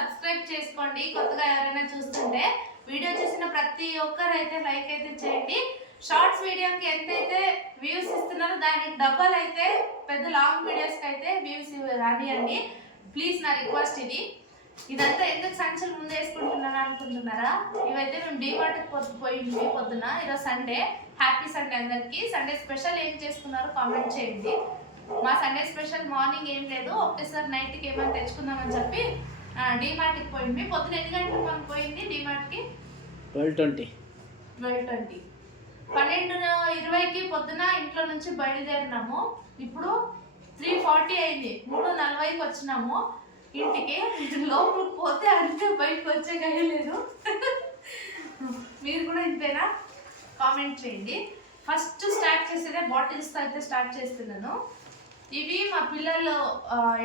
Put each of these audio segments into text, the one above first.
Subscribe చేసుకోండి. కొత్తగా ఎవరైనా చూస్తుంటే వీడియో చూసిన ప్రతి ఒక్కరు అయితే లైక్ అయితే చేయండి. షార్ట్స్ వీడియోకి ఎంతైతే వ్యూస్ ఇస్తున్నారో దానికి డబ్బల్ అయితే పెద్ద లాంగ్ వీడియోస్కి అయితే వ్యూస్ రానియండి. ప్లీజ్ నా రిక్వెస్ట్ ఇది. ఇదంతా ఎందుకు సంచులు ముందు వేసుకుంటున్నాను అనుకుంటున్నారా? ఇవైతే మేము డీమార్ట్కి పొద్దు పోయింది పొద్దున. ఈరోజు సండే హ్యాపీ సండే అందరికీ. సండే స్పెషల్ ఏం చేసుకున్నారో కామెంట్ చేయండి. మా సండే స్పెషల్ మార్నింగ్ ఏం లేదు. ఒకటేసారి నైట్కి ఏమైనా తెచ్చుకుందామని చెప్పి డీమార్ట్కి పోయింది. పొద్దున ఎన్ని గంటలకు మనం పోయింది డీమార్ట్కి ట్వెల్వ్ ట్వంటీ. Twelve twenty. పన్నెండు ఇరవైకి పొద్దున ఇంట్లో నుంచి బయలుదేరినాము. ఇప్పుడు త్రీ ఫార్టీ అయింది. మూడు నలభైకి వచ్చినాము. ఇంటికి లోపలికి పోతే అంటే బయటకు వచ్చే లేదు. మీరు కూడా ఇంతేనా? కామెంట్ చేయండి. ఫస్ట్ స్టార్ట్ చేసేదే బాటిల్స్తో అయితే స్టార్ట్ చేస్తున్నాను. ఇవి మా పిల్లలు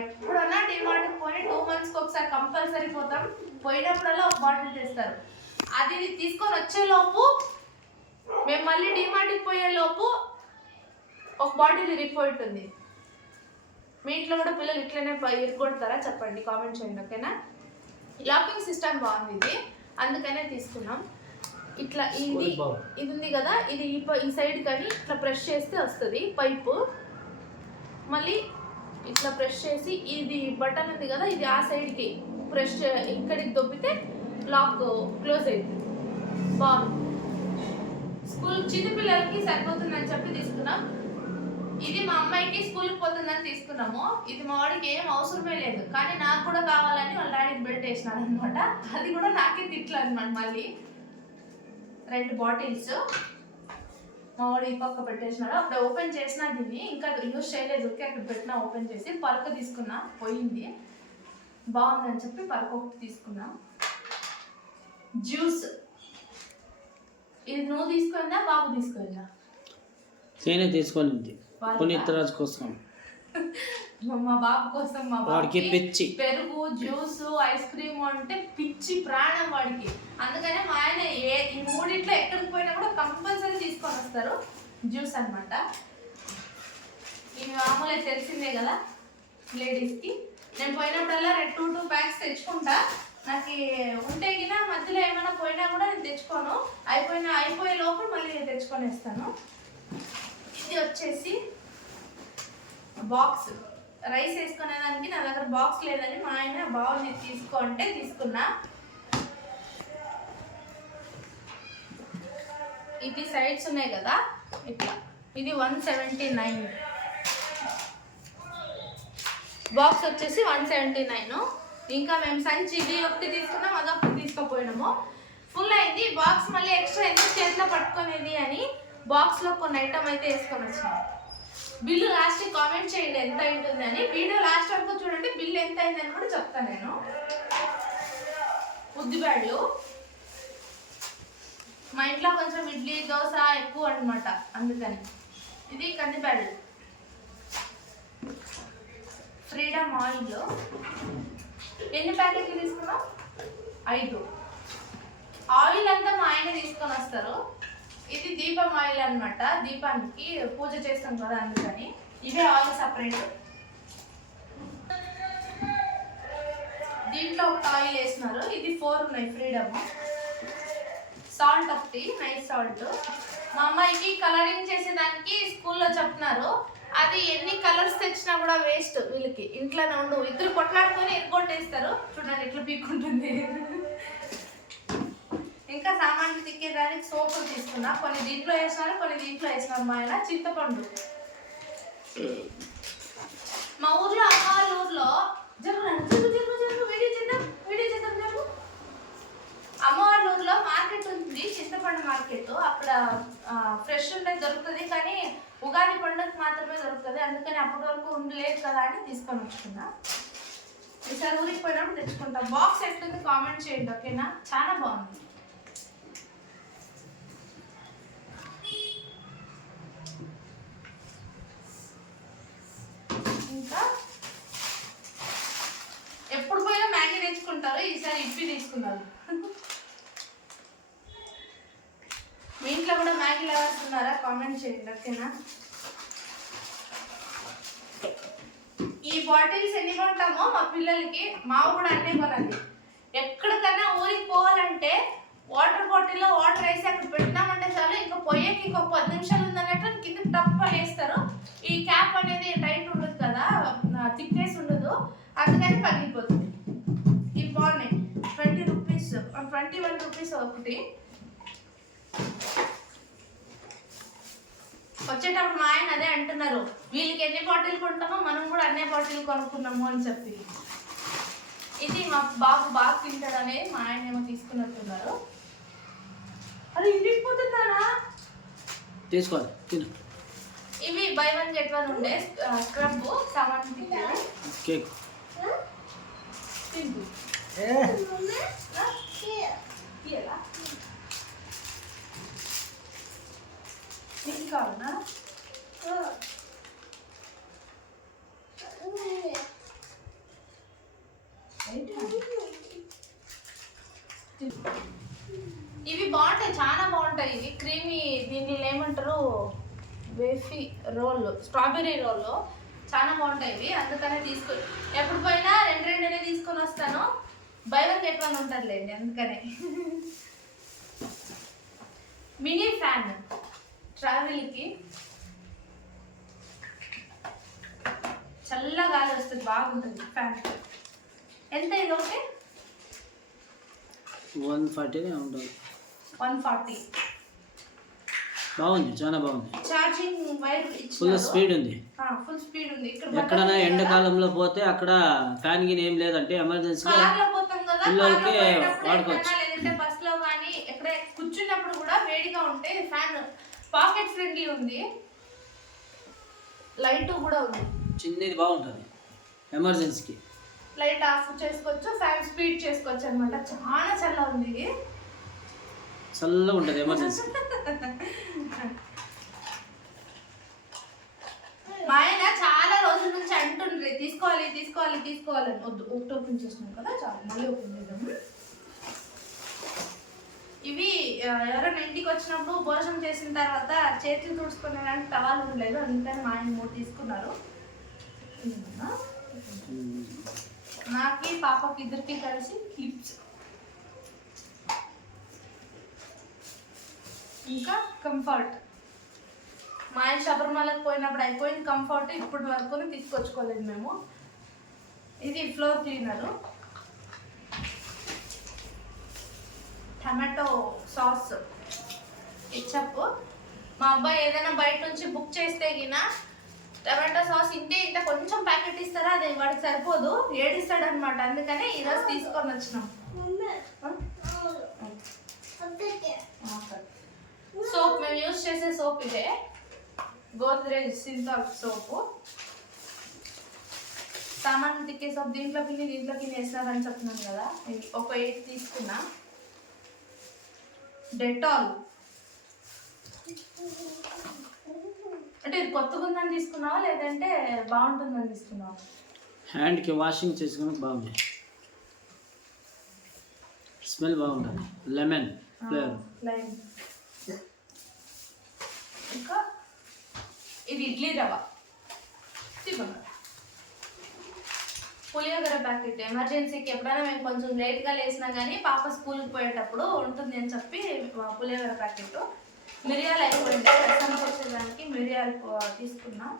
ఎప్పుడన్నా డిమార్ట్కి పోయి టూ మంత్స్కి ఒకసారి కంపల్సరీ పోతాం. పోయినప్పుడల్లా ఒక బాటిల్ తెస్తారు. అది తీసుకొని వచ్చే లోపు మేము మళ్ళీ డిమార్ట్కి పోయే లోపు ఒక బాటిల్ ఇరిగిపోయింటుంది మీ ఇంట్లో కూడా పిల్లలు ఇట్లనే ఇరుగొడతారా చెప్పండి కామెంట్ చేయండి ఓకేనా? లాకింగ్ సిస్టమ్ బాగుంది ఇది. అందుకనే తీసుకున్నాం. ఇట్లా ఇది ఇది ఉంది కదా ఇది ఈ సైడ్ కానీ ఇట్లా ప్రెస్ చేస్తే వస్తుంది పైపు. మళ్ళీ ఇట్లా ప్రెస్ చేసి ఇది బటన్ ఉంది కదా ఇది ఆ సైడ్కి ప్రెస్ ఇక్కడికి దొబ్బితే లాక్ క్లోజ్ అవుతుంది బాగుంది. స్కూల్ చిన్న పిల్లలకి సరిపోతుందని చెప్పి తీసుకున్నాం. ఇది మా అమ్మాయికి స్కూల్కి పోతుందని తీసుకున్నాము. ఇది మా వాడికి ఏం అవసరమే లేదు. కానీ నాకు కూడా కావాలని వాళ్ళ డాడీకి బెల్ట్ వేసినాడు అనమాట అది కూడా నాకే తిట్లు అనమాట మళ్ళీ. రెండు బాటిల్స్ మా వాడు ఈ పక్క పెట్టేసినాడు. అప్పుడు ఓపెన్ చేసినా దీన్ని ఇంకా యూజ్ చేయలేదు. ఊరికే అక్కడ పెట్టినా ఓపెన్ చేసి పలక తీసుకున్నా పోయింది. బాగుందని చెప్పి పలక ఒకటి తీసుకున్నా. జ్యూస్. ఇది నువ్వు తీసుకుందా బాబు తీసుకుందా నేనే తీసుకొని? పునీత్ రాజ్ కోసం. మా బాబు కోసం మా వాడికి పిచ్చి. పెరుగు జ్యూస్ ఐస్ క్రీమ్ అంటే పిచ్చి ప్రాణం వాడికి. అందుకనే మా ఆయన ఏ ఈ మూడిట్లో ఎక్కడికి పోయినా కూడా కంపల్సరీ తీసుకొని వస్తారు. జ్యూస్ అన్నమాట. ఇవి మామూలే తెలిసిందే కదా లేడీస్కి. నేను పోయినప్పుడల్లా రెండు టూ టూ ప్యాక్స్ తెచ్చుకుంటా. నాకు ఉంటే గిన మధ్యలో ఏమైనా పోయినా కూడా నేను తెచ్చుకోను. అయిపోయిన అయిపోయే లోపు మళ్ళీ తెచ్చుకొని వేస్తాను. ఇది వచ్చేసి బాక్స్ రైస్ వేసుకునేదానికి నా దగ్గర బాక్స్ లేదని మా ఆయన బాగుంది తీసుకో అంటే తీసుకున్నా. ఇది సైడ్స్ ఉన్నాయి కదా ఇట్లా. ఇది వన్ సెవెంటీ నైన్. బాక్స్ వచ్చేసి వన్ సెవెంటీ నైన్. ఇంకా మేము సంచి ఇది ఒకటి తీసుకున్నాం అదొకటి తీసుకుపోయినాము. ఫుల్ అయింది బాక్స్ మళ్ళీ ఎక్స్ట్రా ఎందుకు చేతిలో పట్టుకునేది అని బాక్స్లో కొన్ని ఐటమ్ అయితే వేసుకొని వచ్చినాం. బిల్లు లాస్ట్ కామెంట్ చేయండి ఎంత అయింటుంది అని. వీడియో లాస్ట్ వరకు చూడండి బిల్ ఎంత అయిందని కూడా చెప్తాను నేను. ఉద్దిబ్యాడ్లు మా ఇంట్లో కొంచెం ఇడ్లీ దోశ ఎక్కువ అనమాట అందుకని. ఇది కందిబ్యాడ్లు ఫ్రీడమ్ ఆయిల్. ఎన్ని ప్యాకెట్లు తీసుకున్నాం ఐదు. ఆయిల్ అంతా మా ఆయన తీసుకొని వస్తారు. ఇది దీపం ఆయిల్ అనమాట దీపానికి పూజ చేస్తాం కదా అందుకని. ఇవే ఆయిల్ సపరేట్. దీంట్లో ఒక ఆయిల్ వేసినారు. ఇది ఫోర్ ఉన్నాయి ఫ్రీడమ్. సాల్ట్ ఒకటి నైస్ సాల్ట్. మా అమ్మాయికి కలరింగ్ చేసేదానికి స్కూల్లో చెప్తున్నారు అది ఎన్ని కలర్స్ తెచ్చినా కూడా వేస్ట్ వీళ్ళకి. ఇంట్లోనే ఉండు. ఇద్దరు కొట్లాడుకొని ఎగ్గొట్టేస్తారు. చూడండి ఎట్లా పీక్కుంటుంది. ఇంకా సామాన్లు తిక్కేదానికి సోపులు తీసుకున్నా. కొన్ని దీంట్లో వేసినారు కొన్ని దీంట్లో వేసినారు మా ఆయన. చింతపండు. మా ఊర్లో అమ్మ ఊర్లో. జరుగు జరుగు జరుగు జరుగు. వీడియో చేద్దాం వీడియో చేద్దాం జరుగు. ఊర్లో మార్కెట్ ఉంది చింతపండు మార్కెట్. అక్కడ ఫ్రెష్ ఉండేది దొరుకుతుంది కానీ ఉగాది పండుగ మాత్రమే దొరుకుతుంది. అందుకని అప్పటి వరకు ఉండలేదు కదా అని తీసుకొని వచ్చుకున్నా ఈసారి ఊరికి పోయినప్పుడు తెచ్చుకుంటాం. బాక్స్ ఎట్లుంది కామెంట్ చేయండి ఓకేనా? చాలా బాగుంది ఇంకా ఎప్పుడు పోయినా మ్యాగీ తెచ్చుకుంటారు ఈసారి ఇప్పి తీసుకున్నారు మీ ఇంట్లో కూడా మ్యాగీ లవర్స్ ఉన్నారా? కామెంట్ చేయండి ఓకేనా? ఈ బాటిల్స్ ఎన్ని కొంటామో మా పిల్లలకి మావు కూడా అన్నీ కొనాలి. ఎక్కడికైనా ఊరికి పోవాలంటే వాటర్ బాటిల్లో వాటర్ వేసి అక్కడ పెట్టినామంటే చాలు ఇంకా పొయ్యకి ఇంకో పది నిమిషాలు అందుకని పగిలిపోతుంది. ఇవి బాగున్నాయి twenty rupees twenty one rupees ఒకటి వచ్చేటప్పుడు మా ఆయన అదే అంటున్నారు. వీళ్ళకి ఎన్ని బాటిల్ కొంటామో మనం కూడా అన్నే బాటిల్ కొనుక్కున్నాము అని చెప్పి. ఇది మా బాబు బాగా తింటాడనే మా ఆయన ఏమో తీసుకున్నట్టున్నారు. అది ఇంటికి పోతున్నానా తీసుకోవాలి తిను. ఇవి బై వన్ గెట్ వన్ ఉండే స్క్రబ్ సెవెన్ కేక్. కావాలనా ఇవి బాగుంటాయి చాలా బాగుంటాయి. ఇవి క్రీమీ దీనిలో ఏమంటారు? వేఫీ రోల్ స్ట్రాబెర్రీ రోల్. చాలా బాగుంటాయి. ఇవి అందుకనే తీసుకొని ఎప్పుడు పోయినా రెండు రెండునే తీసుకొని వస్తాను. బై వన్ గెట్ వన్ ఉంటుందిలేండి అందుకనే. మినీ ఫ్యాన్ ట్రావెల్కి చల్ల గాలి వస్తుంది బాగుంటుంది ఫ్యాన్. ఎంత ఇది ఒకటి? వన్ ఫార్టీనే ఉంటుంది. One forty. బాగుంది చాలా బాగుంది. ఛార్జింగ్ వైర్ ఫుల్ స్పీడ్ ఉంది. ఫుల్ స్పీడ్ ఉంది. ఎక్కడైనా ఎండాకాలంలో పోతే అక్కడ ఫ్యాన్ గిన్ ఏం లేదంటే కదా పిల్లలకి వాడుకోవచ్చు. బస్లో కానీ ఎక్కడ కూర్చున్నప్పుడు కూడా వేడిగా ఉంటే ఫ్యాన్ పాకెట్ ఫ్రెండ్లీ ఉంది. లైట్ కూడా ఉంది. చిన్నది బాగుంటుంది. ఎమర్జెన్సీకి లైట్ ఆఫ్ చేసుకోవచ్చు ఫ్యాన్ స్పీడ్ చేసుకోవచ్చు అనమాట చాలా చల్ల ఉంది. చల్లగా ఉంటుంది ఎమర్జెన్సీ మా ఆయన చాలా రోజుల నుంచి అంటుండ్రి తీసుకోవాలి తీసుకోవాలి తీసుకోవాలని వద్దు ఒకటి ఓపెన్ చేసినాం కదా చాలు మళ్ళీ ఓపెన్ చేద్దాము ఇవి ఎవరైనా ఇంటికి వచ్చినప్పుడు భోజనం చేసిన తర్వాత చేతులు తుడుచుకునేలాంటి టవాలు ఉండలేదు అందుకని మా ఆయన మూడు తీసుకున్నారు? నాకి పాపకి ఇద్దరికి కలిసి క్లిప్స్ ఇంకా కంఫర్ట్ మా ఆయన శబరిమలకు పోయినప్పుడు అయిపోయింది కంఫర్ట్ ఇప్పటి వరకు తీసుకొచ్చుకోలేదు మేము. ఇది floor cleaner tomato sauce ketchup మా అబ్బాయి ఏదైనా బయట నుంచి బుక్ చేస్తే గిన టమాటో సాస్ ఇంతే ఇంత కొంచెం ప్యాకెట్ ఇస్తారా? అది వాడికి సరిపోదు. ఏడిస్తాడు అనమాట అందుకనే ఈరోజు తీసుకొని వచ్చినాం. సోప్ మేము యూజ్ చేసే సోప్ ఇదే. గోద్రేజ్ సింథాల్ సోపు. సామాన్లు తిక్కే సోప్ దీంట్లో పిన్ని దీంట్లో వేస్తారని చెప్తున్నాను కదా. ఒక ఎయిట్ తీసుకున్నా. డెటాల్. అంటే ఇది కొత్తగా ఉందని తీసుకున్నావా లేదంటే బాగుంటుందని తీసుకున్నావా? హ్యాండ్కి వాషింగ్ చేసుకుని బాగుంది. స్మెల్ బాగుంటుంది. Lemon flavour. లైన్ ఇంకా ఇది ఇడ్లీ రవ్వ. తీసుకోండి పులిహోర ప్యాకెట్. ఎమర్జెన్సీకి ఎప్పుడైనా మేము కొంచెం లేట్గా లేసినా కానీ పాప స్కూల్కి పోయేటప్పుడు ఉంటుంది అని చెప్పి ఆ, పులిహోర ప్యాకెట్. మిరియాలు అయిపోయింది. రసం వచ్చేదానికి మిరియాలు తీసుకున్నాం.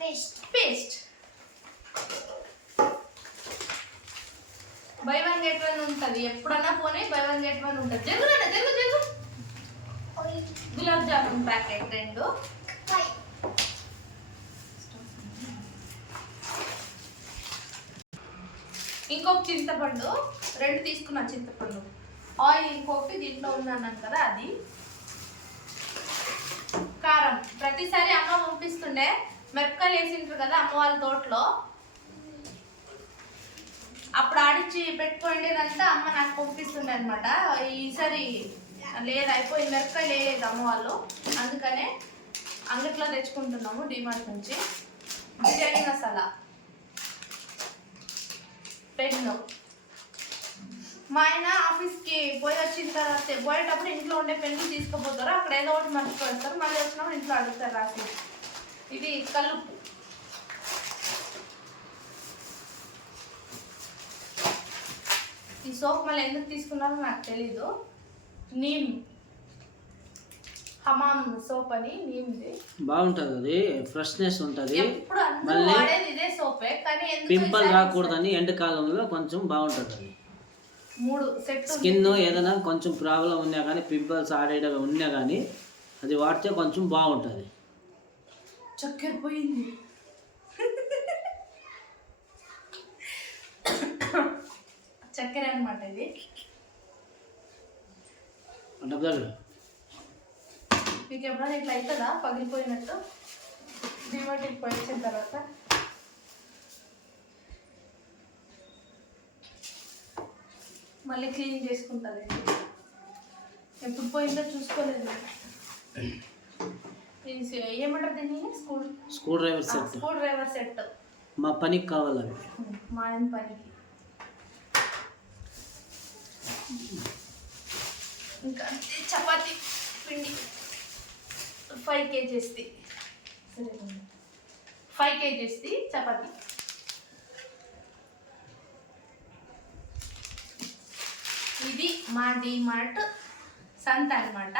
Paste paste buy one get one ఉంటుంది. ఎప్పుడన్నా పోనీ బై వన్ గెట్ వన్ ఉంటుంది. జరుగునా జరుగు జరుగు గులాబ్ జామున్ ప్యాకెట్ రెండు. ఇంకొక చింతపండు రెండు తీసుకున్న చింతపండు. ఆయిల్ ఇంకొకటి దీంట్లో ఉందన్నాను కదా అది. కారం. ప్రతిసారి అమ్మ పంపిస్తుండే మిరపకాయలు వేసింటారు కదా అమ్మ వాళ్ళ తోటలో. అప్పుడు ఆడిచ్చి పెట్టుకోండిదంతా అమ్మ నాకు పంపిస్తుండే అనమాట ఈసారి లేదు అయిపోయి మిరపకాయలు లేదు అమ్మ వాళ్ళు. అందుకనే అంగట్లో తెచ్చుకుంటున్నాము డిమాండ్ నుంచి. బిర్యానీ మసాలా. పెన్ను. మా ఆయన ఆఫీస్కి పోయి వచ్చిన తర్వాత పోయేటప్పుడు ఇంట్లో ఉండే పెన్ను తీసుకుపోతారు? అక్కడ ఏదో ఒకటి మర్చిపోతారు మళ్ళీ వచ్చినప్పుడు ఇంట్లో అడుగుతారు రాసి ఇది కలుపు. ఈ సోప్ మళ్ళీ ఎందుకు తీసుకున్నారో నాకు తెలీదు. నీమ్. హమామ్ సోప్ అని నీమ్ది. బాగుంటుంది అది ఫ్రెష్నెస్ ఉంటుంది. ఎప్పుడు అందరూ మళ్ళీ వాడేది ఇదే సోపే కానీ ఎందుకు పింపుల్ ఈసారి రాకూడదని ఎండాకాలంలో కొంచెం బాగుంటుంది అది. మూడు సెట్ స్కిన్ ఏదైనా కొంచెం ప్రాబ్లం ఉన్నా కానీ పింపుల్స్ ఆడేటవి ఉన్నా కానీ అది వాడితే కొంచెం బాగుంటుంది. చక్కెర పోయింది. చక్కెర అనమాట ఇది. డబ్బులు మీకు ఎప్పుడైనా ఇట్లా అవుతుందా పగిలిపోయినట్టు? డిమాటిక్ పోయించిన తర్వాత? మళ్ళీ క్లీన్ చేసుకుంటుంది ఎప్పుడు పోయిందో చూసుకోలేదు. ఏమంటారు దీన్ని? School? Screwdriver set. Screwdriver set. మా పనికి కావాలి మా ఆయన పనికి. ఇంకా అంతే. చపాతి పిండి. ఫైవ్ కేజీస్ది సరే ఫైవ్ కేజీస్ది చపాతి. ఇది మా డిమార్ట్ సంత అన్నమాట.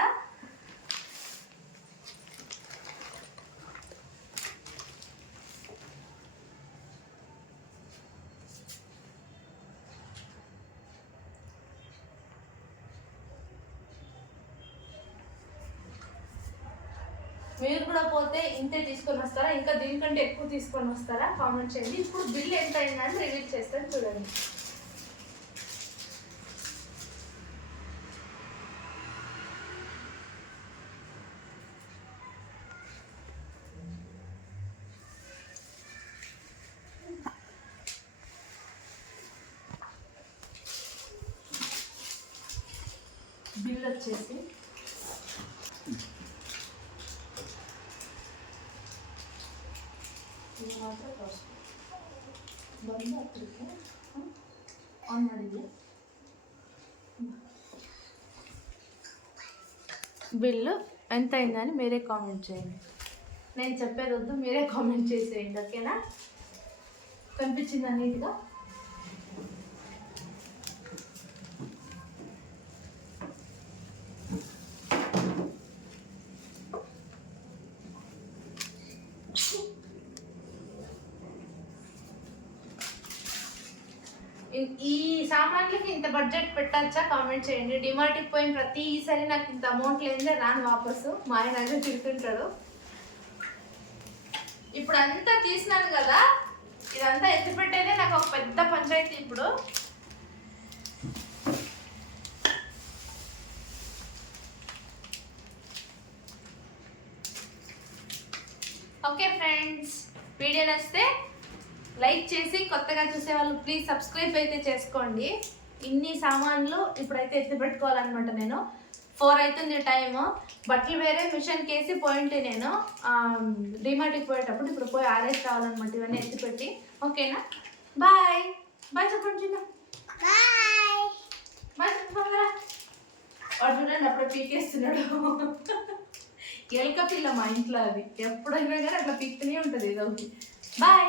మీరు కూడా పోతే ఇంతే తీసుకొని వస్తారా? ఇంకా దీనికంటే ఎక్కువ తీసుకొని వస్తారా? కామెంట్ చేయండి. ఇప్పుడు బిల్ ఎంత అయిందని రివీల్ చేస్తాను చూడండి. బిల్ వచ్చేసి ಮಾತ್ರ ತೋರಿಸ್ತು ಬಂದು ಹತ್ರಕ್ಕೆ ಆನ್ ಮಾಡಿದ್ದೆ బిల్లు ఎంత అయిందని మీరే కామెంట్ చేయండి నేను చెప్పేది వద్దు మీరే కామెంట్ చేసేయండి ఓకేనా కనిపించిందా నీట్గా ఇంత బడ్జెట్ పెట్టచ్చా? కామెంట్ చేయండి. డిమార్ట్కి పోయిన ప్రతిసారి నాకు ఇంత అమౌంట్ లేదే రాను వాపసు. మా ఆయన అదే తిరుగుతుంటాడు ఇప్పుడు అంతా తీసినాను కదా. ఇదంతా ఎత్తి పెట్టేదే నాకు ఒక పెద్ద పంచాయతీ ఇప్పుడు. ఓకే ఫ్రెండ్స్ వీడియో నచ్చితే లైక్ చేసి కొత్తగా చూసే వాళ్ళు ప్లీజ్ సబ్స్క్రైబ్ అయితే చేసుకోండి. ఇన్ని సామాన్లు ఇప్పుడైతే ఎత్తి పెట్టుకోవాలన్నమాట నేను. ఫోర్ అవుతుంది టైం బట్టలు వేరే మిషన్ కేసి పోయింటి నేను. డిమార్ట్కి పోయేటప్పుడు ఇప్పుడు పోయి ఆరేసి రావాలన్నమాట ఇవన్నీ ఎత్తి పెట్టి. ఓకేనా బాయ్ బాయ్ చెప్పండి చిన్న బాయ్ వాడు చూడండి అప్పుడు పీకేస్తున్నాడు. ఎలక పిల్ల మా ఇంట్లో అది. ఎప్పుడైనా కానీ అట్లా పీక్తూనే ఉంటుంది ఏదో ఒకటి. బాయ్